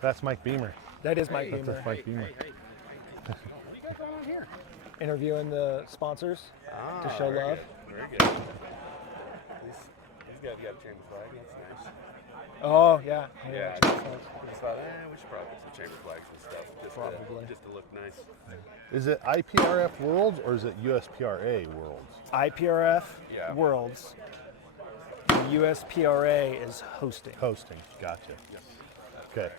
That's Mike Beamer. That is Mike Beamer. That's Mike Beamer. Hey. What do you got going on here? Interviewing the sponsors to show love. Very good. These guys got a chamber flag. That's nice. Oh, yeah. Yeah. I just thought, we should probably get some chamber flags and stuff just to look nice. Is it IPRF Worlds or is it USPRA Worlds? IPRF Worlds. The USPRA is hosting. Hosting. Gotcha. Yes. Okay.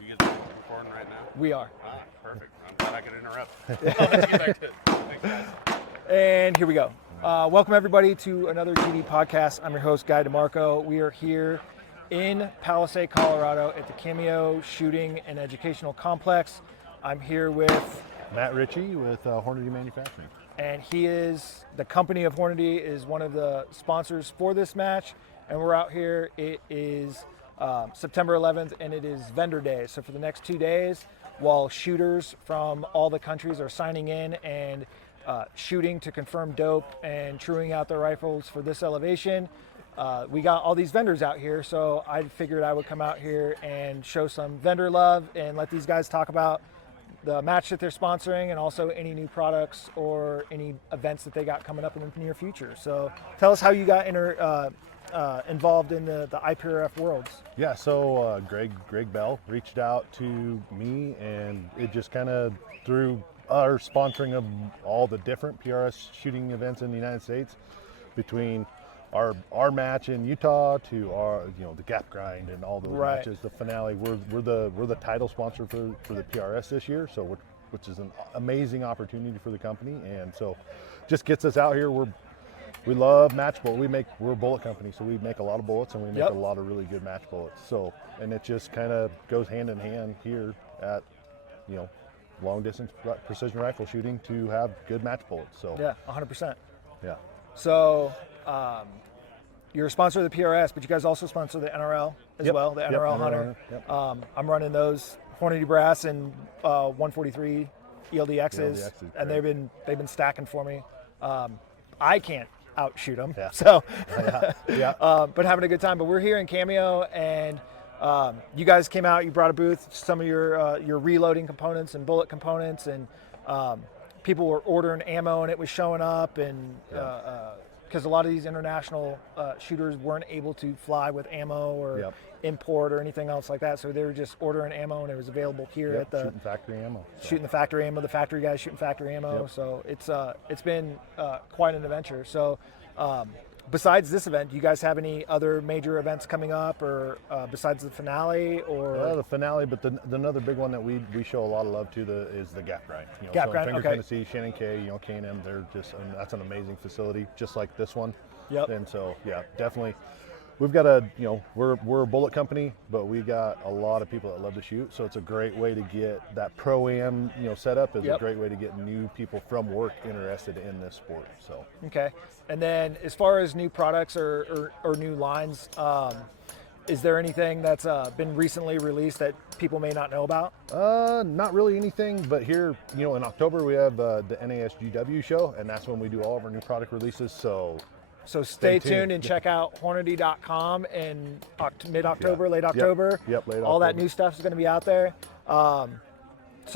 You guys recording right now? We are. Perfect. I'm glad I could interrupt. Let's get back to it. Thanks, guys. And here we go. Welcome, everybody, to another GD podcast. I'm your host, Guy DeMarco. We are here in Palisade, Colorado at the Cameo Shooting and Educational Complex. I'm here with Matt Ritchie with Hornady Manufacturing. And the company of Hornady is one of the sponsors for this match. And we're out here. It is September 11th, and it is vendor day. So for the next 2 days, while shooters from all the countries are signing in and shooting to confirm dope and truing out their rifles for this elevation, we got all these vendors out here. So I figured I would come out here and show some vendor love and let these guys talk about the match that they're sponsoring and also any new products or any events that they got coming up in the near future. So tell us how you got involved in the IPRF Worlds. Yeah, so Greg Bell reached out to me, and it just kind of through our sponsoring of all the different PRS shooting events in the United States, between our match in Utah to our the gap grind and all those matches, the finale. We're the title sponsor for the PRS this year, so which is an amazing opportunity for the company, and so just gets us out here. We love match bullets. We're a bullet company, so we make a lot of bullets, and we make a lot of really good match bullets. So, and it just kind of goes hand in hand here at, long distance precision rifle shooting to have good match bullets. So yeah, 100%. Yeah. So you're a sponsor of the PRS, but you guys also sponsor the NRL as well, the NRL Hunter. I'm running those Hornady Brass and 143 ELDXs, and they've been stacking for me. I can't outshoot them, so but having a good time. But we're here in Cameo, and you guys came out. You brought a booth, some of your reloading components and bullet components, and people were ordering ammo, and it was showing up, and because a lot of these international shooters weren't able to fly with ammo or import or anything else like that, so they were just ordering ammo, and it was available here at the shooting factory ammo. Shooting the factory ammo, the factory guys shooting factory ammo. So it's been quite an adventure. So besides this event, do you guys have any other major events coming up, or besides the finale? Or the finale, but another big one that we show a lot of love to is the gap grind. Gap grind, Finger, Tennessee, Shannon K, K&M, they're just that's an amazing facility, just like this one. And so definitely. We've got we're a bullet company, but we got a lot of people that love to shoot. So it's a great way to get that pro-am, set up is a great way to get new people from work interested in this sport. So okay, and then as far as new products or new lines, is there anything that's been recently released that people may not know about? Not really anything, but here, in October we have the NASGW show, and that's when we do all of our new product releases. So stay tuned and check out Hornady.com in mid-October, late October. Late October. All that new stuff is going to be out there. So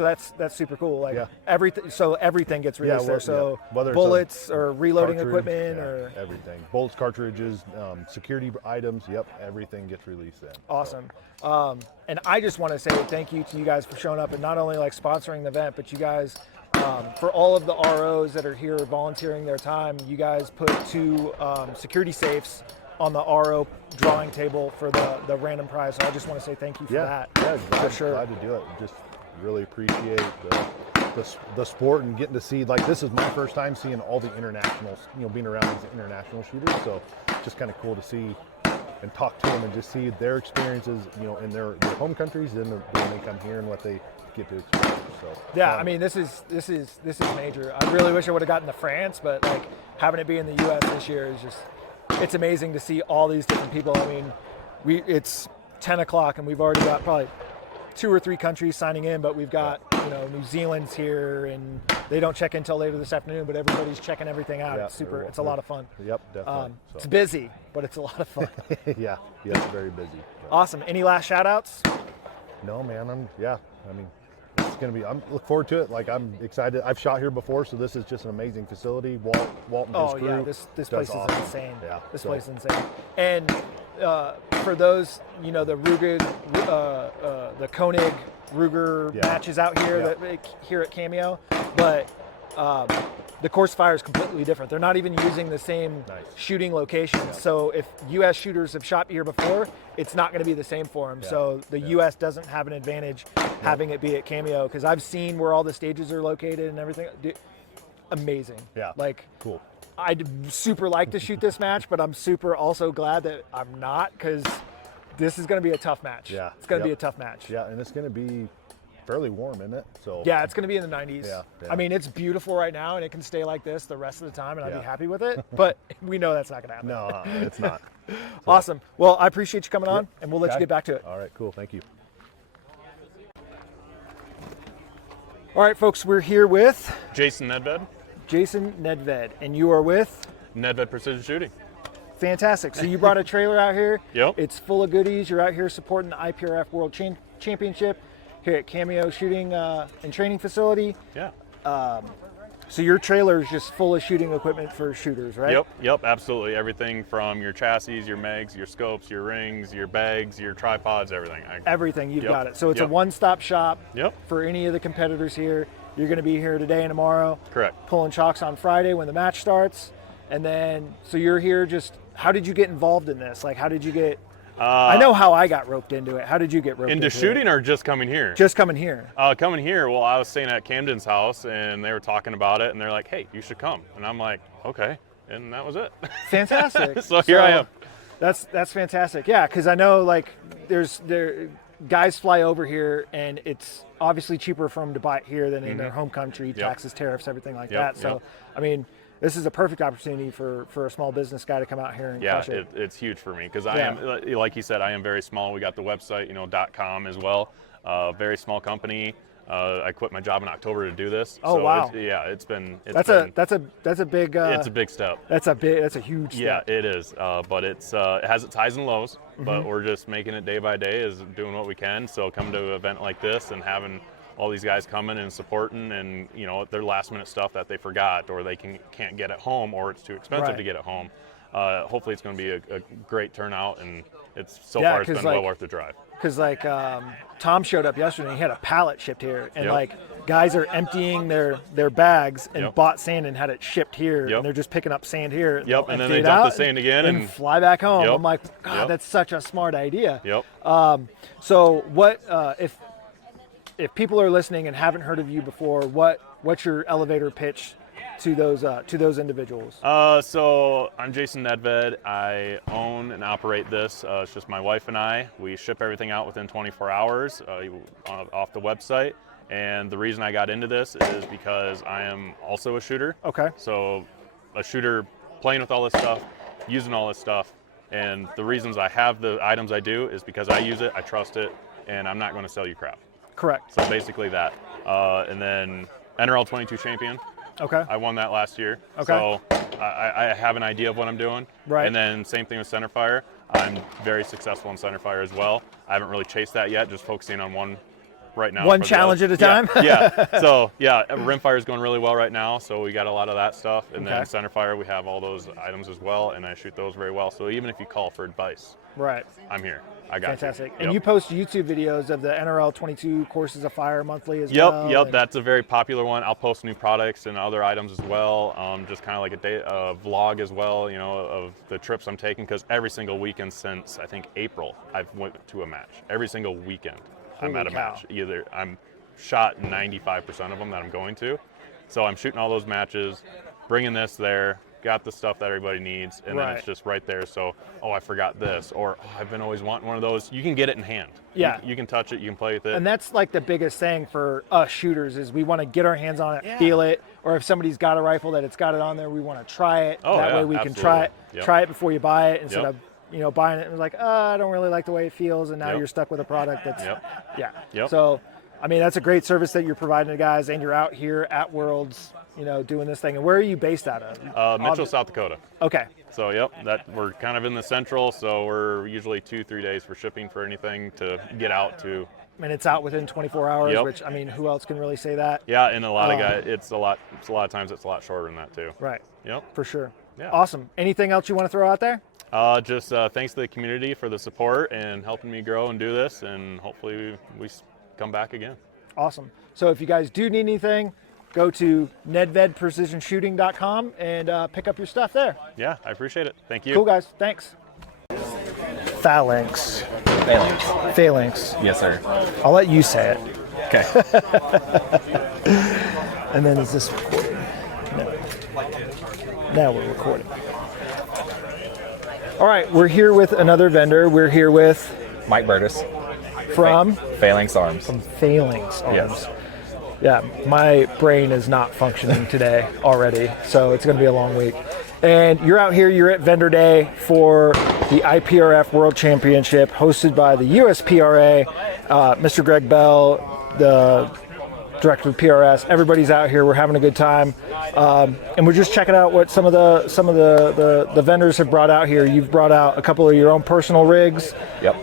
that's super cool. Everything gets released there. So whether bullets or reloading equipment or everything, bullets, cartridges, security items. Everything gets released then. Awesome. And I just want to say thank you to you guys for showing up and not only sponsoring the event, but you guys. For all of the ROs that are here volunteering their time, you guys put 2 security safes on the RO drawing table for the random prize. So I just want to say thank you for that. Yeah, for sure. Glad to do it. Just really appreciate the sport and getting to see, this is my first time seeing all the internationals, being around these international shooters. So just kind of cool to see and talk to them and just see their experiences, in their home countries, and when they come here and what they get to experience. So I mean, this is major. I really wish I would have gotten to France, but having it be in the U.S. this year is it's amazing to see all these different people. I mean, it's 10 o'clock and we've already got probably 2 or 3 countries signing in, but we've got New Zealand's here, and they don't check in until later this afternoon, but everybody's checking everything out. It's super. It's a lot of fun. Yep, definitely. It's busy, but it's a lot of fun. It's very busy. Awesome. Any last shout outs? No, man. I mean, it's going to be, I'm look forward to it. Like, I'm excited. I've shot here before, so this is just an amazing facility. Walt and his crew. Yeah, this place awesome. is insane. Yeah. This place is insane. And for those, the Ruger, the Koenig Ruger matches out here here at Cameo, but the course fire is completely different. They're not even using the same shooting locations. Yeah. So if U.S. shooters have shot here before, it's not going to be the same for them. Yeah. So the U.S. doesn't have an advantage having it be at Cameo, because I've seen where all the stages are located and everything. Dude, amazing. Yeah. Like, cool. I'd super like to shoot this match, but I'm super also glad that I'm not, because this is going to be a tough match. Yeah. It's going to be a tough match. Yeah, and it's going to be fairly warm, isn't it? So yeah, it's going to be in the 90s. Yeah. I mean, it's beautiful right now, and it can stay like this the rest of the time, and I'd be happy with it. But we know that's not going to happen. No, it's not. Awesome. Well, I appreciate you coming on, and we'll let you get back to it. All right, cool. Thank you. All right, folks, we're here with Jason Nedved. Jason Nedved, and you are with Nedved Precision Shooting. Fantastic. So you brought a trailer out here. Yep. It's full of goodies. You're out here supporting the IPRF World Championship here at Cameo Shooting and Training Facility. Yeah. So your trailer is just full of shooting equipment for shooters, right? Yep, absolutely. Everything from your chassis, your mags, your scopes, your rings, your bags, your tripods, everything. Everything, you've got it. So it's a one-stop shop for any of the competitors here. You're going to be here today and tomorrow. Correct. Pulling chocks on Friday when the match starts. And then, so you're here just, how did you get involved in this? Like, how did you get, I know how I got roped into it. How did you get roped into shooting it? Or just coming here? Just coming here. Coming here, well, I was staying at Camden's house, and they were talking about it, and they're like, hey, you should come. And I'm like, okay. And that was it. Fantastic. So here I am. That's fantastic. Yeah, because I know, like, guys fly over here, and it's obviously cheaper for them to buy it here than in their home country, taxes, tariffs, everything like that. So, I mean, this is a perfect opportunity for a small business guy to come out here and crush it. It's huge for me, because I am, like you said, I am very small. We got the website, .com as well. Very small company. I quit my job in October to do this. Oh, so wow. It's been that's a big. It's a big step. That's a huge step. Yeah, it is. But it has its highs and lows. But we're just making it day by day, is doing what we can. So coming to an event like this and having all these guys coming and supporting, and their last minute stuff that they forgot or they can't get at home, or it's too expensive to get at home. Hopefully it's going to be a great turnout, and it's far it's been well worth the drive. Because Tom showed up yesterday, and he had a pallet shipped here, and guys are emptying their bags and bought sand and had it shipped here, and they're just picking up sand here. And then they dump the sand again and fly back home. I'm like, God, that's such a smart idea. So what if people are listening and haven't heard of you before, what's your elevator pitch to those individuals? So I'm Jason Nedved. I own and operate this. It's just my wife and I. We ship everything out within 24 hours off the website. And the reason I got into this is because I am also a shooter. Okay. So a shooter playing with all this stuff, using all this stuff. And the reasons I have the items I do is because I use it, I trust it, and I'm not going to sell you crap. Correct. So basically that. And then NRL 22 champion. Okay. I won that last year. Okay. So I have an idea of what I'm doing. Right. And then same thing with centerfire. I'm very successful in centerfire as well. I haven't really chased that yet, just focusing on one right now. One challenge at a time? So rimfire is going really well right now. So we got a lot of that stuff. And then centerfire, we have all those items as well, and I shoot those very well. So even if you call for advice, I'm here. I got Fantastic. You. And you post YouTube videos of the NRL 22 Courses of Fire monthly as well? Yep. That's a very popular one. I'll post new products and other items as well. Just kind of like a vlog as well, of the trips I'm taking, because every single weekend since, I think, April, I've went to a match. Every single weekend I'm at a match. Either I'm shot 95% of them that I'm going to. So I'm shooting all those matches, bringing this there, got the stuff that everybody needs, and then it's just right there. So, I forgot this, or I've been always wanting one of those. You can get it in hand. Yeah. You can touch it, you can play with it. And that's like the biggest thing for us shooters is we want to get our hands on it, feel it, or if somebody's got a rifle that it's got it on there, we want to try it. That way we can try it before you buy it instead of buying it and like, I don't really like the way it feels, and now you're stuck with a product that's So, I mean, that's a great service that you're providing to guys, and you're out here at Worlds, doing this thing. And where are you based out of? Mitchell, South Dakota. Okay. So, that we're kind of in the central, so we're usually 2-3 days for shipping for anything to get out to and it's out within 24 hours. Yep. Which, I mean, who else can really say that? Yeah, and a lot of guys, it's a lot of times it's a lot shorter than that too. Right. Yep. For sure. Yeah. Awesome. Anything else you want to throw out there? Just thanks to the community for the support and helping me grow and do this, and hopefully we come back again. Awesome. So if you guys do need anything, go to nedvedprecisionshooting.com and pick up your stuff there. Yeah, I appreciate it. Thank you. Cool, guys. Thanks. Phalanx. Phalanx. Yes, sir. I'll let you say it. Okay. And then is this recording? No. Now we're recording. All right, we're here with another vendor. We're here with Mike Burtis, from Phalanx Arms. Phalanx Arms. Yes. Yeah, my brain is not functioning today already, so it's going to be a long week. And you're out here, you're at Vendor Day for the IPRF World Championship hosted by the USPRA. Mr. Greg Bell, the director of PRS, everybody's out here. We're having a good time. And we're just checking out what some of the vendors have brought out here. You've brought out a couple of your own personal rigs, Yep.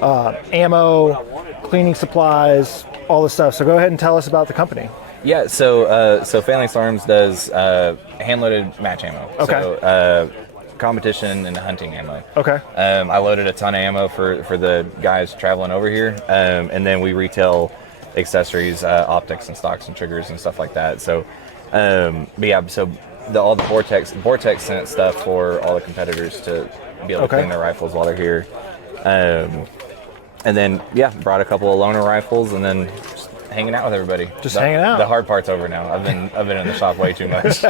ammo, cleaning supplies, all the stuff. So go ahead and tell us about the company. Yeah, so Phalanx Arms does hand-loaded match ammo. Okay. So competition and hunting ammo. Okay. I loaded a ton of ammo for the guys traveling over here, and then we retail accessories, optics and stocks and triggers and stuff like that. So, but yeah, so all the Vortex sent stuff for all the competitors to be able to clean their rifles while they're here. And then brought a couple of loaner rifles, and then just hanging out with everybody. Hanging out. The hard part's over now. I've been in the shop way too much.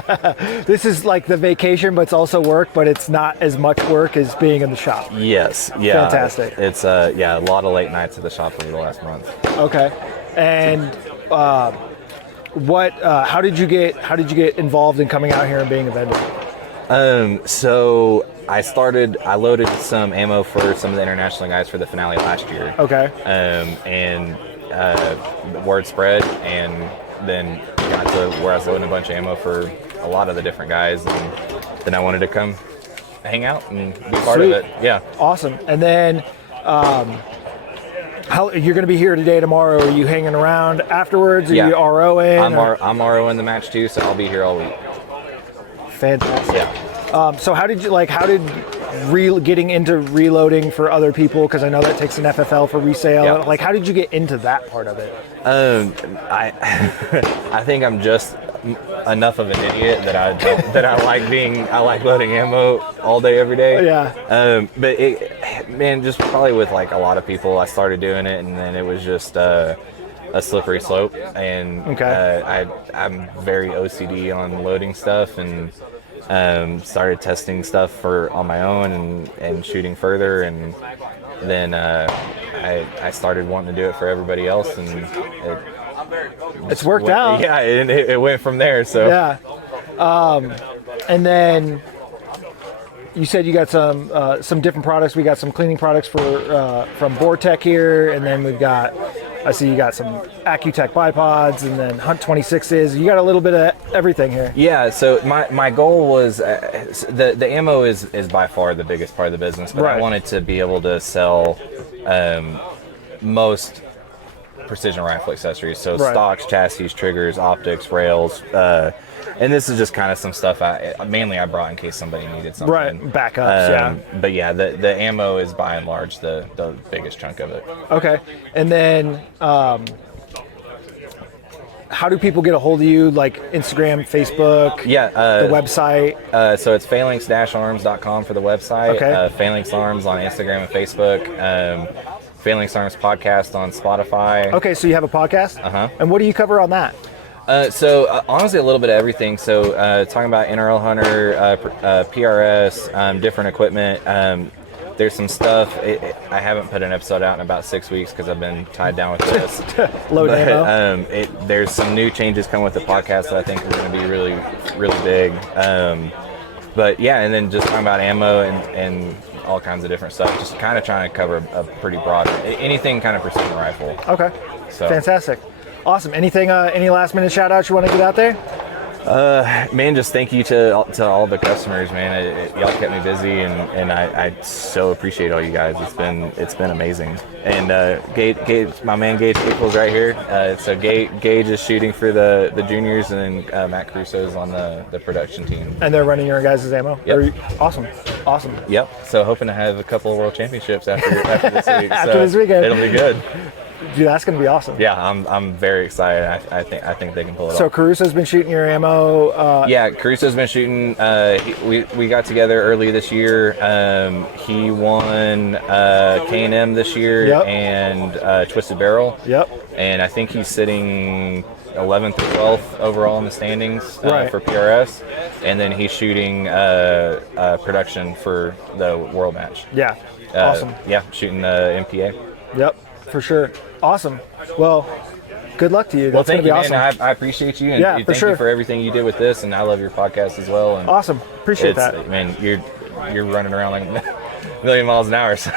This is like the vacation, but it's also work, but it's not as much work as being in the shop. Yes. Yeah. Fantastic. It's a lot of late nights at the shop over the last month. Okay. And how did you get involved in coming out here and being a vendor? So I loaded some ammo for some of the international guys for the finale last year. Okay. And the word spread, and then got to where I was loading a bunch of ammo for a lot of the different guys, and then I wanted to come hang out and be part of it. Yeah. Awesome. And then how you're going to be here today, tomorrow? Are you hanging around afterwards? Are you ROing? I'm ROing the match too, so I'll be here all week. Fantastic. Yeah. So how did getting into reloading for other people, because I know that takes an FFL for resale. Yep. Like, how did you get into that part of it? I think I'm just enough of an idiot that I like loading ammo all day, every day. Yeah. But just probably with like a lot of people, I started doing it, and then it was just a slippery slope. And I'm very OCD on loading stuff, and started testing stuff on my own and shooting further, and then I started wanting to do it for everybody else, and it's worked out. Yeah, it went from there. So yeah. And then you said you got some different products. We got some cleaning products from Vortec here, and then we've got. I see you got some Accutech bipods and then Hunt 26s. You got a little bit of everything here. Yeah, so my goal was, the ammo is by far the biggest part of the business, but I wanted to be able to sell most precision rifle accessories. So stocks, chassis, triggers, optics, rails, and this is just kind of some stuff I brought in case somebody needed something. Right, backups, But yeah, the ammo is by and large the biggest chunk of it. Okay, and then how do people get a hold of you? Like Instagram, Facebook? Yeah, the website. So it's phalanx-arms.com for the website. Okay. Phalanx Arms on Instagram and Facebook. Phalanx Arms podcast on Spotify. Okay, so you have a podcast? Uh-huh. And what do you cover on that? Honestly, a little bit of everything. So talking about NRL Hunter, PRS, different equipment. There's some stuff. I haven't put an episode out in about 6 weeks because I've been tied down with this. There's some new changes coming with the podcast that I think are going to be really, really big. But yeah, and then just talking about ammo and all kinds of different stuff. Just kind of trying to cover a pretty broad, anything kind of precision rifle. Okay. So fantastic. Awesome. Anything? Any last minute shout outs you want to get out there? Man, just thank you to all the customers, man. Y'all kept me busy, and I so appreciate all you guys. It's been amazing. And Gage, my man Gage Pickles right here. So Gage is shooting for the juniors, and then Matt Crusoe's on the production team. And they're running your guys' ammo? Yep. Awesome. Yep. So hoping to have a couple of world championships after this week. After this weekend. It'll be good. Dude, that's gonna be awesome. Yeah, I'm very excited. I think they can pull it off. So Caruso's been shooting your ammo. Yeah, Caruso's been shooting. We got together early this year. He won K&M this year. Yep. And Twisted Barrel. Yep. And I think he's sitting 11th or 12th overall in the standings Right. for PRS. And then he's shooting production for the world match. Yeah. Awesome. Yeah, shooting MPA. Yep. For sure. Awesome. Well, good luck to you. Well, That's gonna thank be you, awesome. man. I appreciate you, and Yeah, for thank sure. you for everything you did with this. And I love your podcast as well. And Awesome. Appreciate that. Man, you're running around like a million miles an hour. So.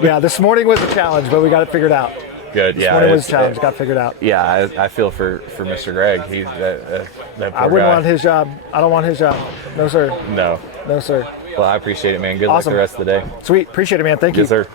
Yeah, this morning was a challenge, but we got it figured out. Good. This morning was a challenge. Got figured out. Yeah, I feel for Mr. Greg. He's that poor I wouldn't guy. want his job. I don't want his job. No, sir. No. No, sir. Well, I appreciate it, man. Good Awesome. luck the rest of the day. Sweet. Appreciate it, man. Thank you. Yes, sir.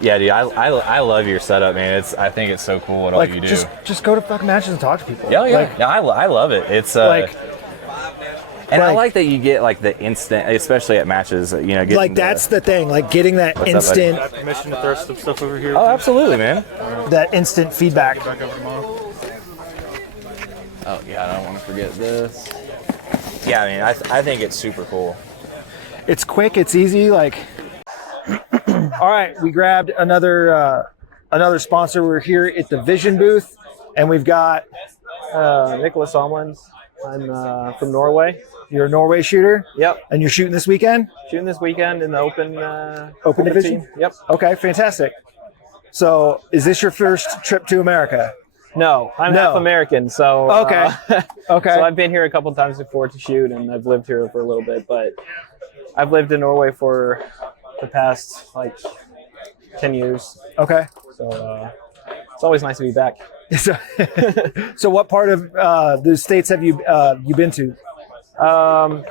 Yeah, dude, I love your setup, man. I think it's so cool what all you do. Just go to fucking matches and talk to people. Yeah. Like, No, I love it. It's and I like that you get like the instant, especially at matches. Getting like that's the thing. Like getting that What's up, instant, buddy? Permission to throw some stuff over here? Oh, absolutely, man. that instant feedback. Oh yeah, I don't want to forget this. Yeah, I mean, I think it's super cool. It's quick. It's easy. Like, all right, we grabbed another sponsor. We're here at the Vision booth, and we've got Nicholas Omlins. I'm from Norway. you're a Norway shooter. Yep. And you're shooting this weekend. Shooting this weekend in the Open division? team. Yep. Okay, fantastic. So, is this your first trip to America? No, I'm No. half American, so Okay. Okay. So I've been here a couple times before to shoot, and I've lived here for a little bit. But I've lived in Norway for the past 10 years. Okay. So it's always nice to be back. So, so what part of the states have you been to? Well,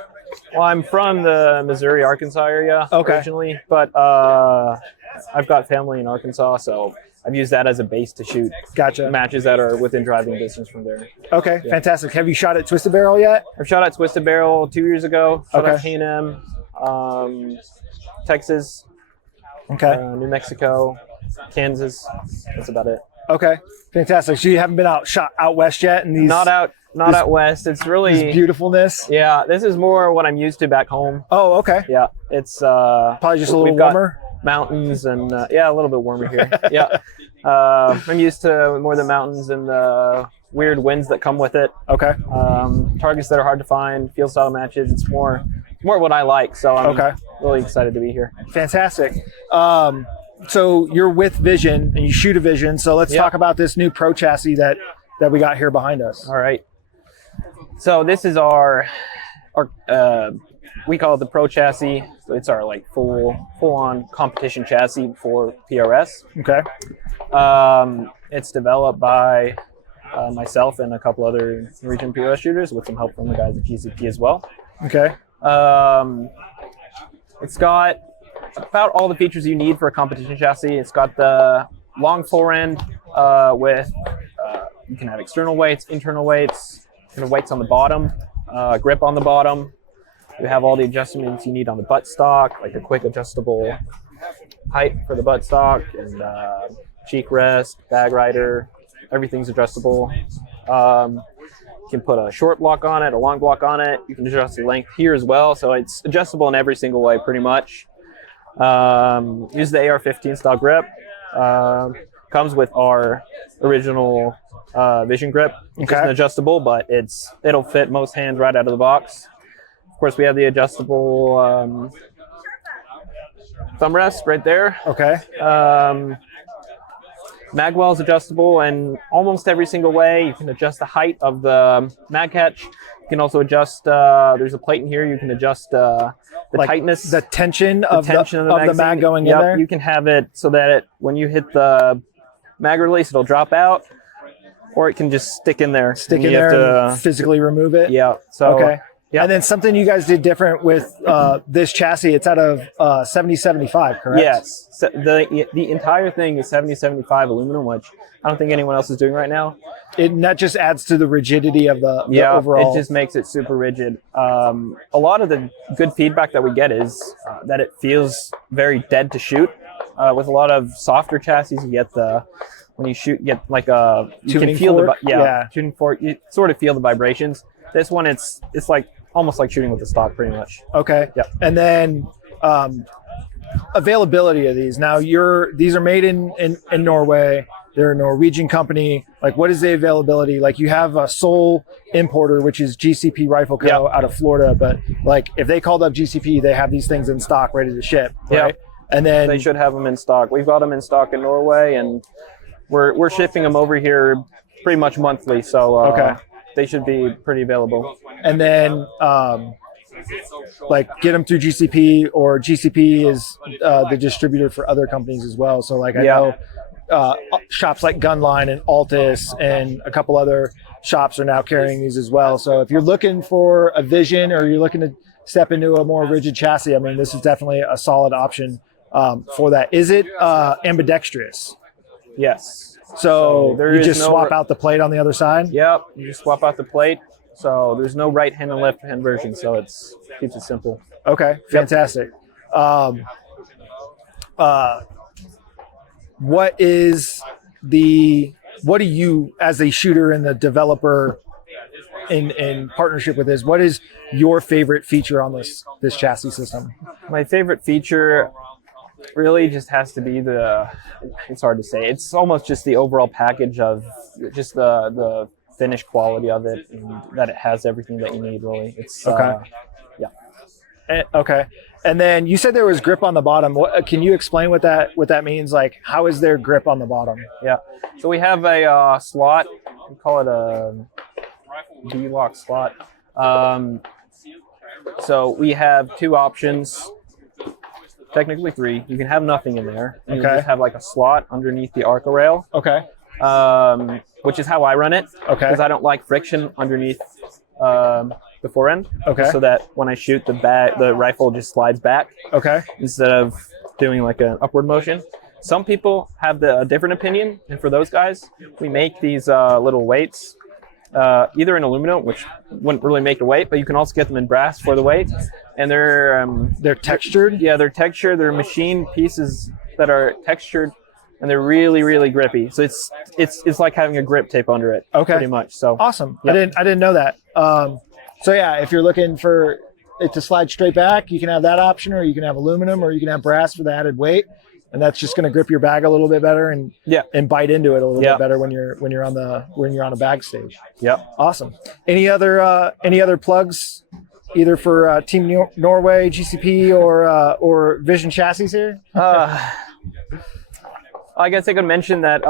I'm from the Missouri, Arkansas area originally, but I've got family in Arkansas, so I've used that as a base to shoot Gotcha. matches that are within driving distance from there. Okay, fantastic. Have you shot at Twisted Barrel yet? I've shot at Twisted Barrel 2 years ago. Shot Okay. at K&M, Texas, Okay. New Mexico, Kansas. That's about it. Okay. Fantastic. So you haven't been shot out west yet in these Not out west. It's this really beautifulness? yeah. This is more what I'm used to back home. Oh, okay. Yeah, it's Probably just a little we've got warmer. mountains and yeah, a little bit warmer here. Yeah, I'm used to more the mountains and the weird winds that come with it. Okay. Targets that are hard to find, field style matches. It's more what I like. So I'm Okay. really excited to be here. Fantastic. So you're with Vision and you shoot a Vision. So let's talk about this new Pro chassis that we got here behind us. All right. So this is our we call it the Pro chassis. So it's our full on competition chassis for PRS. Okay. It's developed by myself and a couple other region PRS shooters with some help from the guys at GCP as well. Okay. It's got about all the features you need for a competition chassis. It's got the long forend with you can have external weights, internal weights, weights on the bottom, grip on the bottom. You have all the adjustments you need on the buttstock, like a quick adjustable height for the buttstock and cheek rest, bag rider. Everything's adjustable. You can put a short block on it, a long block on it. You can adjust the length here as well. So it's adjustable in every single way, pretty much. Use the AR-15 style grip. Comes with our original Vision grip. It's Okay. an adjustable, but it'll fit most hands right out of the box. Of course, we have the adjustable thumb rest right there. Okay. Mag well is adjustable in almost every single way. You can adjust the height of the mag catch. You can also adjust, there's a plate in here. You can adjust the tightness. The tension of the magazine. mag going in Yep, there. you can have it so that when you hit the mag release, it'll drop out. or it can just stick in there. Stick and in you have there and physically remove it? Yeah. So, Okay. Yeah. And then something you guys did different with this chassis, it's out of 7075, correct? Yes. So the entire thing is 7075 aluminum, which I don't think anyone else is doing right now. And that just adds to the rigidity of the overall. It just makes it super rigid. A lot of the good feedback that we get is that it feels very dead to shoot. With a lot of softer chassis, you get when you shoot, you get like a you tuning can feel fork? the tuning fork. You sort of feel the vibrations. This one, it's like almost like shooting with the stock, pretty much. Okay. Yeah. And then availability of these. Now these are made in Norway. They're a Norwegian company. Like, what is the availability? Like, you have a sole importer, which is GCP Rifle Co. out of Florida. But like, if they called up GCP, they have these things in stock, ready to ship. Right? Yeah. And then they should have them in stock. We've got them in stock in Norway, and we're shipping them over here pretty much monthly. So they should be pretty available. And then like, get them through GCP, or GCP is the distributor for other companies as well. So like, I know shops like Gunline and Altus and a couple other shops are now carrying these as well. So if you're looking for a vision, or you're looking to step into a more rigid chassis, I mean, this is definitely a solid option for that. Is it ambidextrous? Yes. So there you is just no swap out the plate on the other side? Yep. You just swap out the plate. So there's no right hand and left hand version. So keeps it simple. Okay, fantastic. What do you, as a shooter and the developer in partnership with this, what is your favorite feature on this chassis system? My favorite feature really just has to be it's hard to say. It's almost just the overall package of just the finish quality of it, and that it has everything that you need, really. It's okay. Okay. And then you said there was grip on the bottom. Can you explain what that means? Like, how is there grip on the bottom? Yeah. So we have a slot. We call it a D-lock slot. So we have two options. Technically three. You can have nothing in there. You just have like a slot underneath the Arca rail. Okay. Which is how I run it. Okay. Because I don't like friction underneath the forend. Okay. So that when I shoot, the rifle just slides back. Okay. Instead of doing like an upward motion. Some people have a different opinion, and for those guys, we make these little weights, either in aluminum, which wouldn't really make a weight, but you can also get them in brass for the weight. And they're textured. Yeah, they're textured. They're machined pieces that are textured, and they're really, really grippy. So it's like having a grip tape under it. Okay. Pretty much. So awesome. Yep. I didn't know that. So yeah, if you're looking for it to slide straight back, you can have that option, or you can have aluminum, or you can have brass for the added weight, and that's just going to grip your bag a little bit better and bite into it a little bit better when you're on a bag stage. Yep. Awesome. Any other plugs, either for Team Norway, GCP, or Vision Chassis here? I guess I could mention that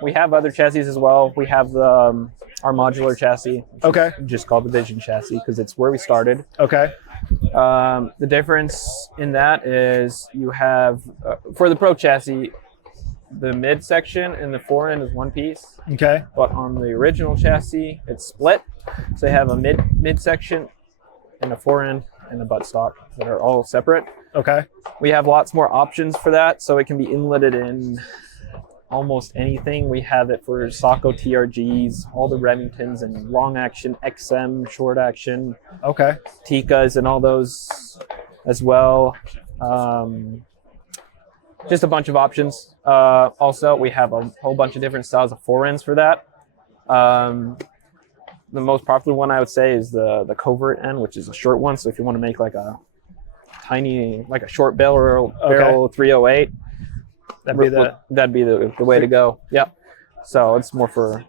we have other chassis as well. We have our modular chassis. Okay. Just called the Vision chassis because it's where we started. Okay. The difference in that is you have, for the Pro chassis, the mid section and the forend is one piece. Okay. But on the original chassis, it's split. So you have a mid section and a forend and a buttstock that are all separate. Okay. We have lots more options for that, so it can be inletted in almost anything. We have it for Socko TRGs, all the Remingtons, and long action XM, short action, Tikas, and all those as well. Just a bunch of options. Also, we have a whole bunch of different styles of forends for that. The most popular one I would say is the covert end, which is a short one. So if you want to make like a tiny, like a short barrel 308, that'd be the way to go. Yep. So it's more for.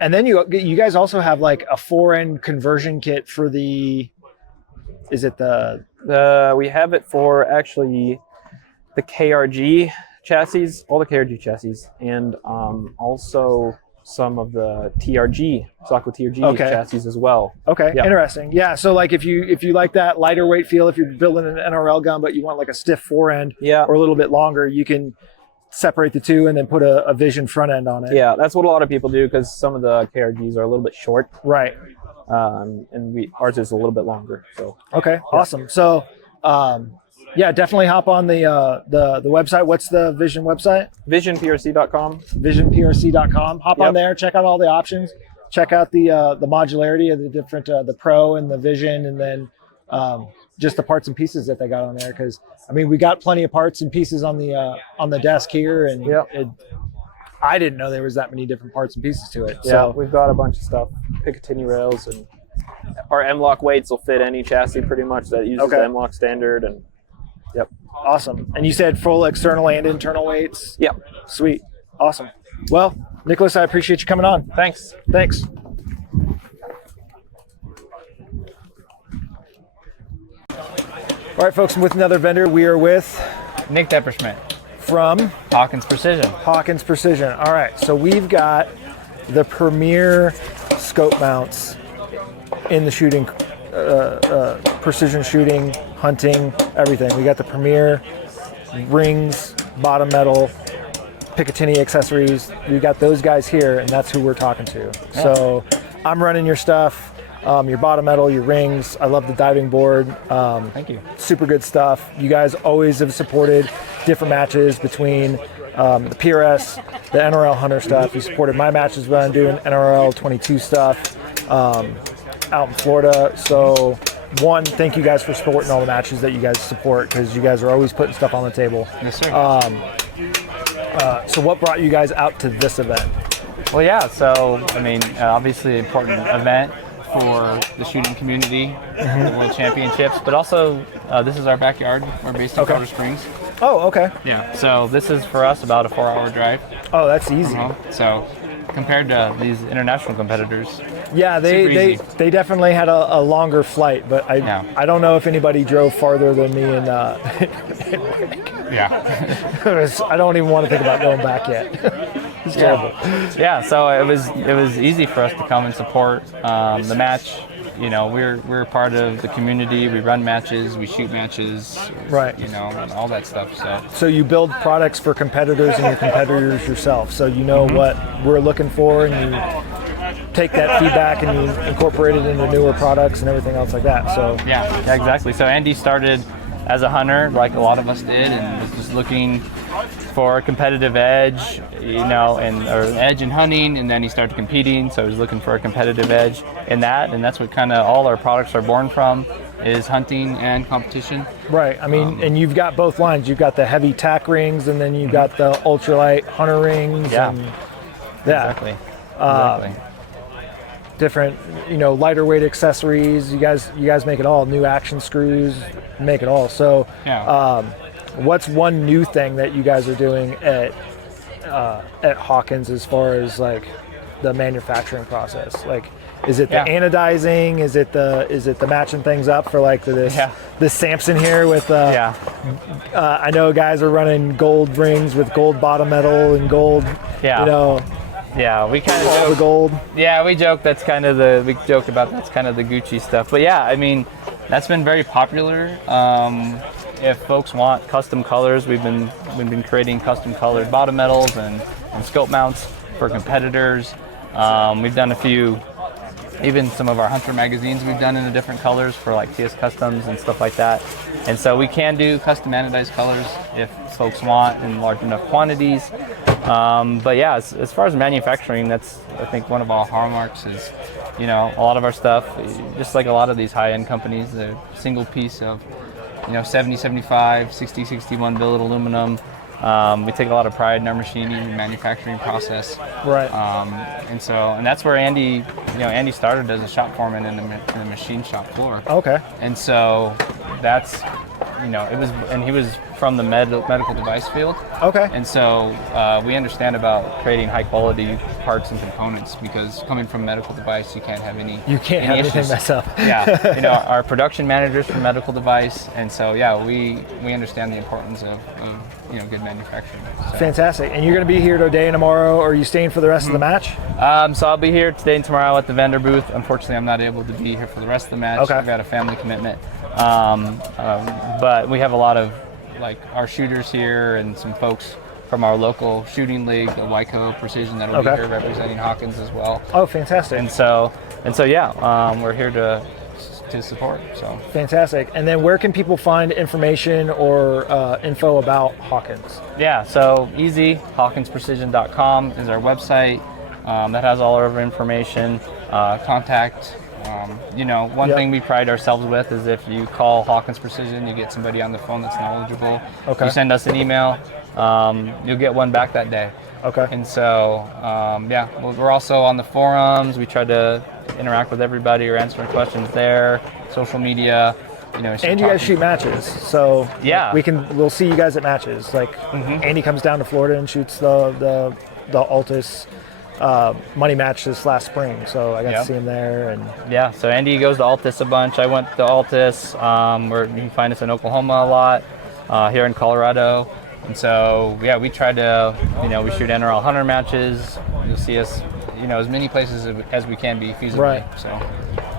And then you guys also have like a forend conversion kit for the. Is it we have it for actually the KRG chassis, all the KRG chassis, and also some of the TRG, Socko TRG chassis as well. Okay, interesting. Yeah, so like if you like that lighter weight feel, if you're building an NRL gun but you want like a stiff forend or a little bit longer, you can separate the two and then put a Vision front end on it. Yeah, that's what a lot of people do because some of the KRGs are a little bit short. Right. And ours is a little bit longer. So okay, awesome. So yeah, definitely hop on the website. What's the Vision website? VisionPRC.com. VisionPRC.com. Hop on there, check out all the options, check out the modularity of the different the Pro and the Vision, and then just the parts and pieces that they got on there. Because I mean, we got plenty of parts and pieces on the desk here, and I didn't know there was that many different parts and pieces to it. Yeah, so we've got a bunch of stuff. Picatinny rails, and our M-Lock weights will fit any chassis pretty much that uses the M-Lock standard. And yep. Awesome. And you said full external and internal weights? Yep. Sweet. Awesome. Well, Nicholas, I appreciate you coming on. Thanks. Thanks. All right, folks, I'm with another vendor. We are with Nick Depperschmidt from Hawkins Precision. Hawkins Precision. All right, so we've got the premier scope mounts in the shooting, precision shooting, hunting, everything. We got the premier rings, bottom metal, Picatinny accessories. We got those guys here, and that's who we're talking to. Yeah. So I'm running your stuff. Your bottom metal, your rings. I love the diving board. Thank you. Super good stuff. You guys always have supported different matches between the PRS, the NRL Hunter stuff. You supported my matches when I'm doing NRL 22 stuff out in Florida. So one, thank you guys for supporting all the matches that you guys support, because you guys are always putting stuff on the table. Yes, sir. So what brought you guys out to this event? Well, yeah, so, I mean, obviously an important event for the shooting community, the World Championships, but also this is our backyard. We're based in Colorado Springs. Oh, okay. Yeah, so this is for us about a 4-hour drive. Oh, that's easy. So compared to these international competitors, yeah, they definitely had a longer flight, but I don't know if anybody drove farther than me in yeah. I don't even want to think about going back yet. It's terrible. Yeah, so it was easy for us to come and support the match. You know, we're part of the community. We run matches, we shoot matches, right? You know, and all that stuff. So you build products for competitors and your competitors yourself. So you know what we're looking for, and you take that feedback and you incorporate it into newer products and everything else like that. So yeah, exactly. So Andy started as a hunter, like a lot of us did, and was just looking for a competitive edge, you know, or an edge in hunting, and then he started competing, so he was looking for a competitive edge in that, and that's what kind of all our products are born from, is hunting and competition. Right. I mean, and you've got both lines. You've got the heavy tack rings, and then you've got the ultralight hunter rings. Yeah. And, Exactly. Exactly. Different, you know, lighter weight accessories. You guys make it all. New action screws, make it all. So, what's one new thing that you guys are doing at Hawkins as far as like the manufacturing process? Like, is it the anodizing? Is it the matching things up for like this Samson here with I know guys are running gold rings with gold bottom metal and gold. Yeah. You know. Yeah, we kind of all the gold. Yeah, we joke that's kind of the Gucci stuff. But yeah, I mean, that's been very popular. If folks want custom colors, we've been creating custom colored bottom metals and scope mounts for competitors. We've done a few, even some of our hunter magazines we've done in the different colors for like TS Customs and stuff like that. And so we can do custom anodized colors if folks want in large enough quantities. But yeah, as far as manufacturing, that's I think one of our hallmarks is, you know, a lot of our stuff, just like a lot of these high-end companies, a single piece of, you know, 70, 75, 60, 61 billet aluminum. We take a lot of pride in our machining and manufacturing process. Right. And that's where Andy started as a shop foreman in the machine shop floor. Okay. And so that's, you know, he was from the medical device field. Okay. And so we understand about creating high quality parts and components, because coming from medical device, you can't have any anything mess up. Yeah. You know, our production managers from medical device, and so yeah, we understand the importance of you know, good manufacturing. So. Fantastic. And you're going to be here today and tomorrow, or are you staying for the rest of the match? So I'll be here today and tomorrow at the vendor booth. Unfortunately, I'm not able to be here for the rest of the match. Okay. I've got a family commitment. But we have a lot of like our shooters here and some folks from our local shooting league, the Hawkins Precision, that'll be here representing Hawkins as well. Oh, fantastic. And so yeah, we're here to support. So fantastic. And then where can people find information or info about Hawkins? Yeah, so easy. HawkinsPrecision.com is our website. That has all our information. Contact. One thing we pride ourselves with is if you call Hawkins Precision, you get somebody on the phone that's knowledgeable. Okay. You send us an email, you'll get one back that day. Okay. And so, we're also on the forums. We try to interact with everybody or answer questions there. Social media, And you guys shoot matches, so yeah, we'll see you guys at matches. Like Andy comes down to Florida and shoots the Altus money match this last spring, so I got to see him there. And so Andy goes to Altus a bunch. I went to Altus. You can find us in Oklahoma a lot, here in Colorado. And so, we try to, we shoot NRL hunter matches. You'll see us, as many places as we can be feasibly. Right. So,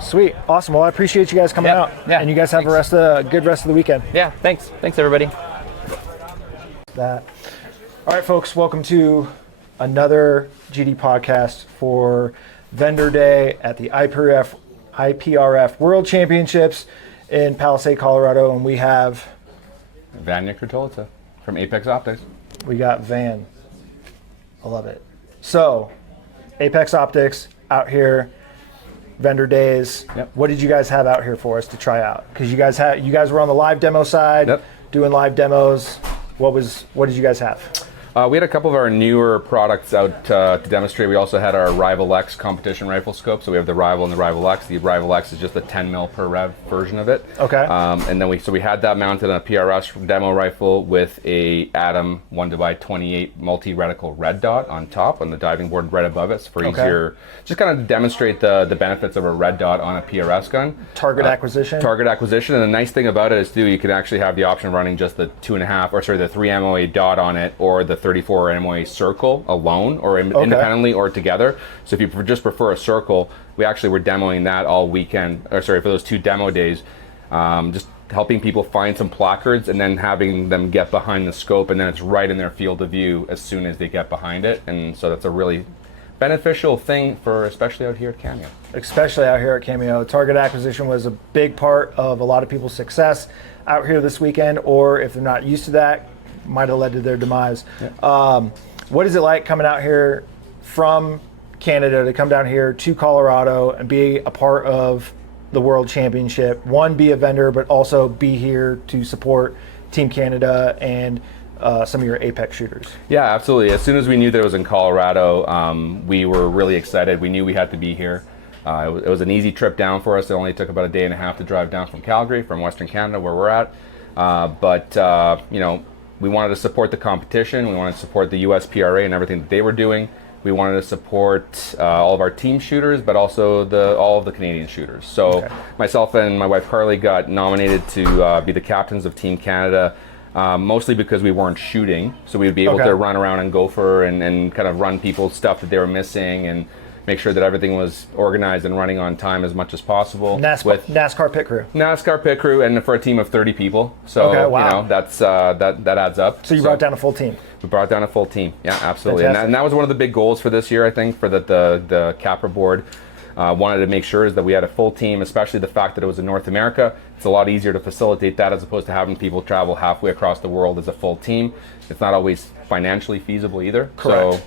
sweet, awesome. Well, I appreciate you guys coming out. Yeah. And you guys have a good rest of the weekend. Yeah. Thanks, everybody. All right, folks. Welcome to another GD podcast for Vendor Day at the IPRF World Championships in Palisade, Colorado, and we have Vanya Kurtolita from Apex Optics. We got Van. I love it. So, Apex Optics out here, Vendor Days. Yep. What did you guys have out here for us to try out? Because you guys were on the live demo side, doing live demos. What did you guys have? We had a couple of our newer products out to demonstrate. We also had our Rival X competition rifle scope. So we have the Rival and the Rival X. The Rival X is just a 10 mil per rev version of it. Okay. And then we had that mounted on a PRS demo rifle with a Atom 1:28 multi-reticle red dot on top on the diving board right above it, so for easier, just kind of demonstrate the benefits of a red dot on a PRS gun. Target acquisition. And the nice thing about it is too, you can actually have the option of running just the 3 MOA dot on it, or the 34 MOA circle alone, or independently, or together. So if you just prefer a circle, we actually were demoing that all weekend, for those 2 demo days, just helping people find some placards and then having them get behind the scope, and then it's right in their field of view as soon as they get behind it. And so that's a really beneficial thing especially out here at Cameo. Especially out here at Cameo. Target acquisition was a big part of a lot of people's success out here this weekend, or if they're not used to that, might have led to their demise. What is it like coming out here from Canada to come down here to Colorado and be a part of the World Championship? One, be a vendor, but also be here to support Team Canada and some of your Apex shooters. Yeah, absolutely. As soon as we knew that it was in Colorado, we were really excited. We knew we had to be here. It was an easy trip down for us. It only took about a day and a half to drive down from Calgary, from Western Canada, where we're at. We wanted to support the competition. We wanted to support the USPRA and everything that they were doing. We wanted to support all of our team shooters, but also all of the Canadian shooters. So myself and my wife Carly got nominated to be the captains of Team Canada, mostly because we weren't shooting. So we would be able to run around and gopher and kind of run people's stuff that they were missing, and make sure that everything was organized and running on time as much as possible. NASCAR pit crew. NASCAR pit crew, and for a team of 30 people. So that's that adds up. So you brought down a full team. We brought down a full team. Yeah, absolutely. And that was one of the big goals for this year, I think, for the Capra board. Wanted to make sure is that we had a full team, especially the fact that it was in North America. It's a lot easier to facilitate that as opposed to having people travel halfway across the world as a full team. It's not always financially feasible either. Correct.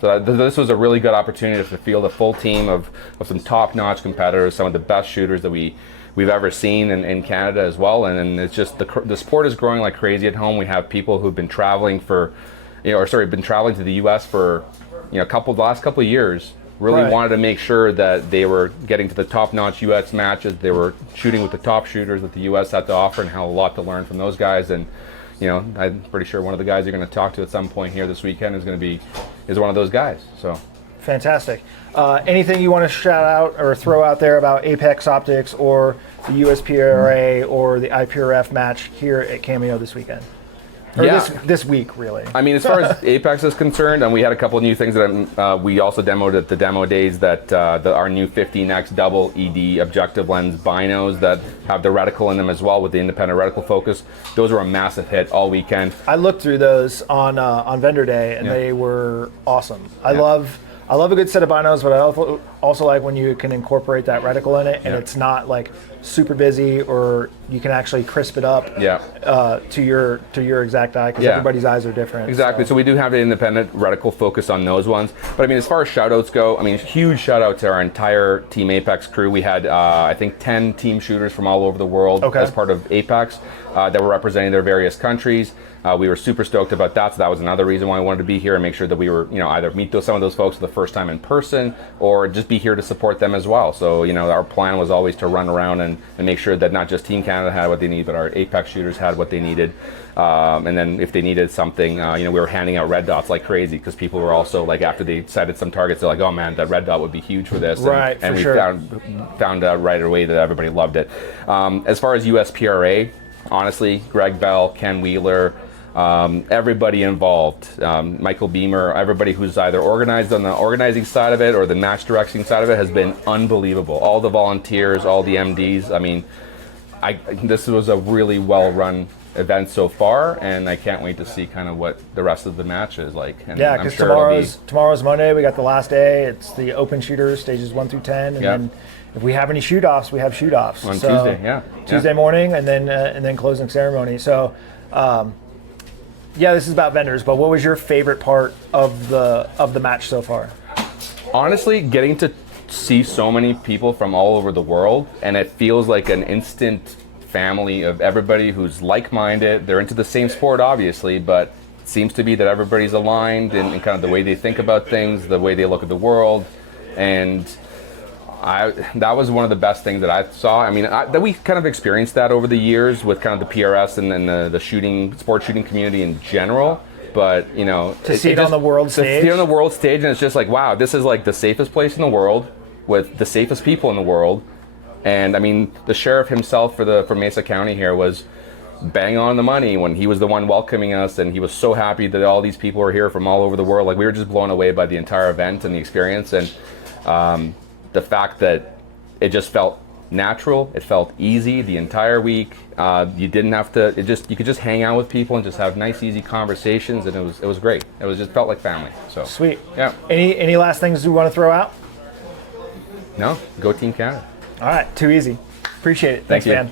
So this was a really good opportunity to field a full team of some top-notch competitors, some of the best shooters that we've ever seen in Canada as well. And it's just the sport is growing like crazy at home. We have people who've been traveling been traveling to the U.S. for the last couple of years. Really wanted to make sure that they were getting to the top-notch U.S. matches. They were shooting with the top shooters that the U.S. had to offer, and had a lot to learn from those guys. And I'm pretty sure one of the guys you're going to talk to at some point here this weekend is one of those guys. So fantastic. Anything you want to shout out or throw out there about Apex Optics or the USPRA or the IPRF match here at Cameo this weekend? Or Yeah. this week, really. I mean, as far as Apex is concerned, and we had a couple of new things that we also demoed at the demo days, that our new 15x double ED objective lens binos that have the reticle in them as well with the independent reticle focus. Those were a massive hit all weekend. I looked through those on vendor day, and they were awesome. I love a good set of binos, but I also like when you can incorporate that reticle in it, and it's not like super busy, or you can actually crisp it up to your exact eye, because everybody's eyes are different. Exactly. So we do have the independent reticle focus on those ones. But I mean, as far as shout outs go, I mean, huge shout out to our entire Team Apex crew. We had, I think, 10 team shooters from all over the world as part of Apex that were representing their various countries. We were super stoked about that, so that was another reason why I wanted to be here and make sure that we were, either meet some of those folks for the first time in person, or just be here to support them as well. So, our plan was always to run around and make sure that not just Team Canada had what they need, but our Apex shooters had what they needed. And then if they needed something, we were handing out red dots like crazy, because people were also like, after they sighted some targets, they're like, oh man, that red dot would be huge for this. And we found out right away that everybody loved it. As far as USPRA, honestly, Greg Bell, Ken Wheeler, everybody involved, Michael Beamer, everybody who's either organized on the organizing side of it or the match directing side of it has been unbelievable. All the volunteers, all the MDs. I mean, this was a really well-run event so far, and I can't wait to see kind of what the rest of the match is like. And yeah, because tomorrow's Monday. We got the last day. It's the open shooters, stages 1 through 10, and then if we have any shoot-offs, we have shoot-offs on Tuesday. Tuesday morning, and then closing ceremony. So. This is about vendors, but what was your favorite part of the match so far? Honestly, getting to see so many people from all over the world, and it feels like an instant family of everybody who's like-minded. They're into the same sport, obviously, but it seems to be that everybody's aligned in kind of the way they think about things, the way they look at the world, and that was one of the best things that I saw. I mean, that we kind of experienced that over the years with kind of the PRS and the sport shooting community in general. But to see it on the world stage, and it's just like, wow, this is like the safest place in the world with the safest people in the world. And I mean, the sheriff himself for Mesa County here was bang on the money when he was the one welcoming us, and he was so happy that all these people were here from all over the world. Like, we were just blown away by the entire event and the experience, and the fact that it just felt natural, it felt easy the entire week. You didn't have to. You could just hang out with people and just have nice, easy conversations, and it was great. It was just felt like family. So sweet. Yeah. Any last things you want to throw out? No. Go Team Canada. All right. Too easy. Appreciate it. Thanks, man.